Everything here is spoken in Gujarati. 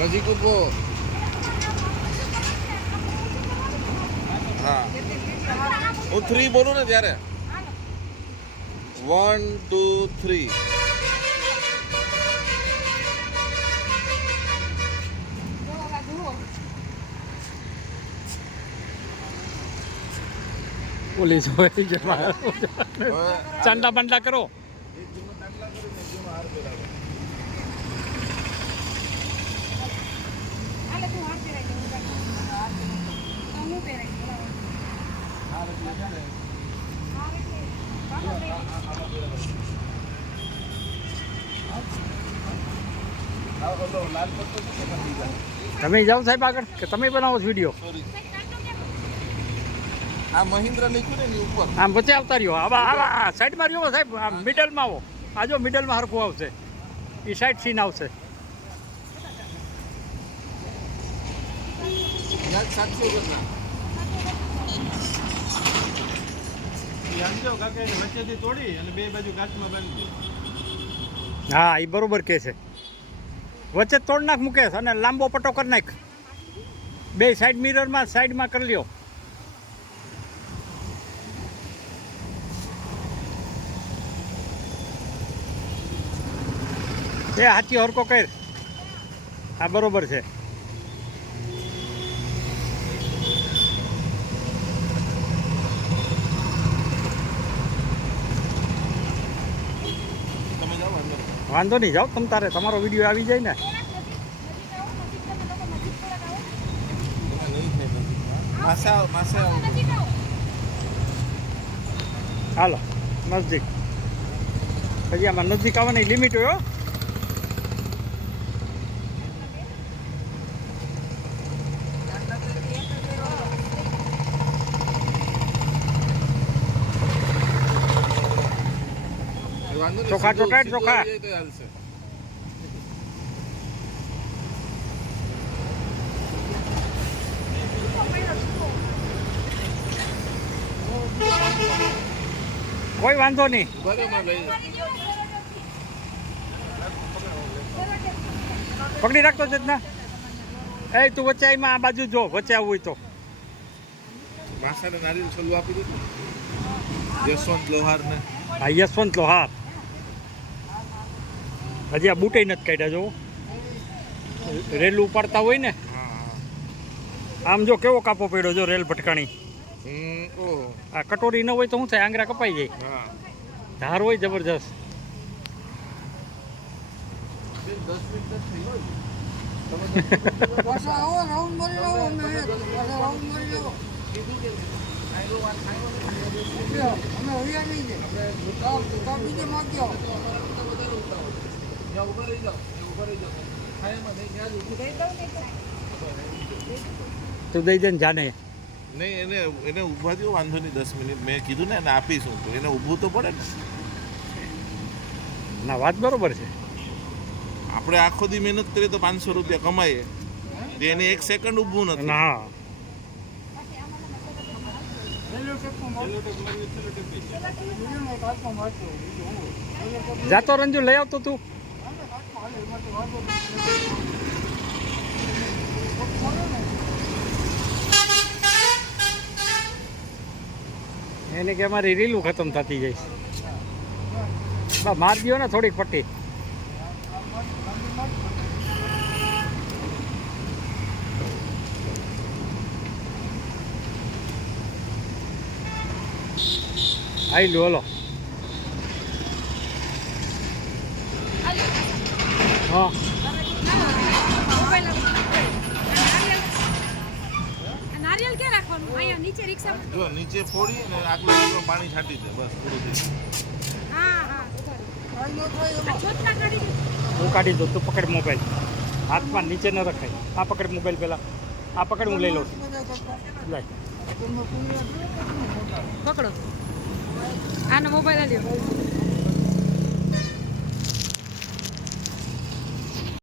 નજીક ઉભો. હા હું 3 બોલું ને ત્યારે 1 2 3. પોલીસ હોય છે ચાંદા બાંડા કરો. તમે જાઓ સાહેબ આગળ કે તમે બનાવો છો વિડીયો? આ મહિન્દ્ર લખ્યું ને એની ઉપર આમ વચ્ચે આવતા રહ્યો. આવા સાઈડમાં રહ્યો સાહેબ, આમ મિડલમાં આવો. આ જો મિડલમાં હરખું આવશે, એ સાઈડ સીન આવશે. હા એ બરોબર કે છે. વચ્ચે તોડ નાખ મુકેશ અને લાંબો પટ્ટો કરી નાખ. બે સાઈડ મિરરમાં સાઈડમાં કરી લ્યો. એ હાથી હરકો કર. હા બરોબર છે. વાંધો નહીં, જાઓ તમ તારે, તમારો વિડીયો આવી જાય ને. હાલો નજદીક. પછી આમાં નજીક આવવાની લિમિટ હોય. ચોખા ચોટાડ ચોખા. કોઈ વાંધો નહીં. પકડી રાખતો છે ને. એ તું વચ્ચે આવીમાં આ બાજુ જો, વચ્ચે આવવું હોય તો. માસાને નારિયેળ છોલું આપી દીધું યશવંત લોહાર ને. હા યશવંત લોહાર. હજી આ બૂટે નથી કાઢ્યા જો. રેલ ઉપાડતા હોય ને આમ જો કેવો કાપો પડ્યો જો રેલ ભટકાણી. આ કટોરી ન હોય તો શું થાય, આંગળા કપાઈ જાય. ધાર હોય જબરજસ્ત. તું દઈ દે ને જાને. નહીં એને ઊભા થયો વાંધો નહીં, 10 મિનિટ મેં કીધું ને એને આપીશું તો એને ઊભું તો પડે ને. ના વાત બરોબર છે. આપણે આખો દી મહેનત કરીએ તો 500 રૂપિયા કમાઈએ, એને 1 સેકન્ડ ઊભું નથી. ના જાતો રંજુ લઈ આવતો તું. એને કે અમારી રીલું ખતમ થતી જાય. માર દો ને થોડીક પટ્ટી. આઈ લો હલો. હા નારિયેળ કે રાખવાનું અહીંયા નીચે રિક્ષા જો નીચે ફોડી અને આટલું પાણી છાંટી દે, બસ પૂરું થઈ ગયું. હા હા છોટલા કાઢી દે. હું કાઢી દઉં, તું પકડ મોબાઈલ. હાથમાં નીચે ન રખાય. આ પકડ મોબાઈલ પહેલાં. આ પકડ, હું લઈ લઉં છું. લાય પકડો આનો મોબાઈલ આલ્યો.